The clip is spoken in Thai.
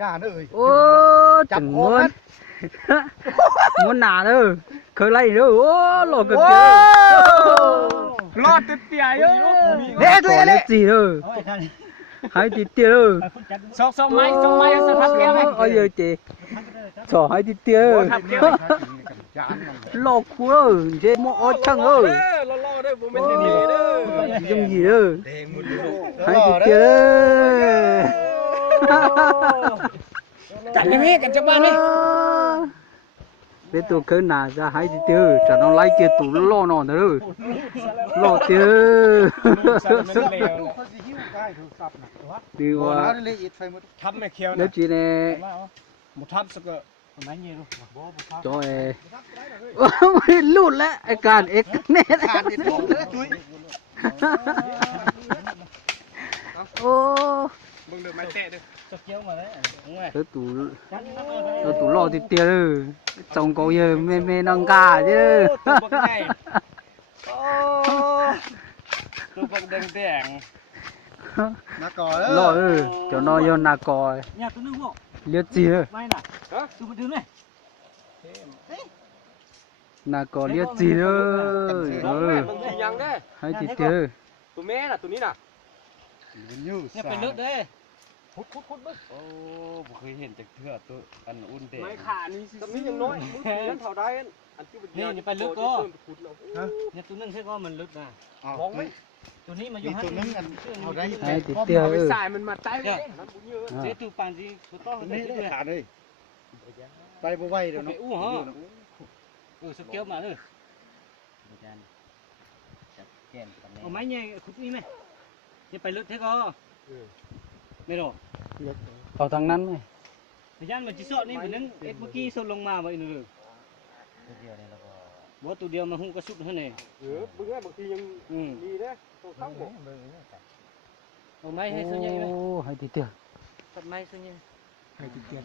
ย่าเด้อ โอ้จังม้วนม้วนหนาเด้อเคยไล่เด้อโอ้หลอกกันเด้อ รอดเตี้ยๆเยอะ เด้ตัวเล็กจีเด้อให้ติดเตี้ยเด้อ สองไม้สทับแก้วไหม เอ้ยเจ๊สอให้ติดเตี้ยหลอกกูเด้อเจ๊โมโอช่างเด้อ รอเด้อผมเป็นดีเด้อ ยังgì ơ hai chục kia cảnh đi cảnh cho ban đi bé tụ khơi nà ra hai chục kia cho nó lấy kia tụ lo nọ nữa lo kia đi qua ทับไม่เคี้ยว nếu นะ chị này หมดทับสักไม่เงี้ย cho em lụt lẽ ai càn ếch nè ô มึงเดินไม้เตะดิสักเกี้ยวมาเลย cái tủ lo thì tiền trồng cầu giờ mê nâng cả chứ ตัวบักแดงแดง นักก่อเด้ lo อ cho nó vô nà còi เนี่ยตัวนึงพวก liệt gì nữa ไม่น่ะตัวมันดื้อไหม nà cò liệt gì nữa บางทียังได้ hai thì tiền ตัวแม่น่ะตัวนี้น่ะ ยืด เนี่ยเป็นเลือดเด้พุดบึ้ง โอ้ผมเคยเห็นจากเทือกตัวอันอุ่นเด็ก ไม่ขานี่ตอนนี้ยังน้อยมึงตีนั่นเท่าได้อันที่นี่นี่ไปลึกก็เนี่ยตัวนึงใช่ก็มันลึกนะมองไหมตัวนี้มาอยู่ มีตัวนึงกันเอาได้ hai thì tiền ไปสายมันมาใต้เลยนั่นบุญเยอะ เจ๊ตูปานที่ตัวต้อ นี่ได้ขาเลยไปบ่ไหวเดี๋ยว ไป เนาะ อู้ฮะสเกลมาเลยเอาไม้ใหญ่ขุดนี่ไหมจะไปลึกเท่ก็ไม่หรอก vào thằng nắn này พยานมันจีสอดนี่เป็นนึงเอ็กเมื่อกี้สดลงมาไว้หนึ่งบ่ตัวเดียวมาหุ้งกระสุดเท่านั้น บึ้งบางทียังดีนะตัวเข้าหมด เอาไม้ให้ส่วนใหญ่ไหม ô hai thì tiền ตัดไม้ส่วนใหญ่ hai thì tiền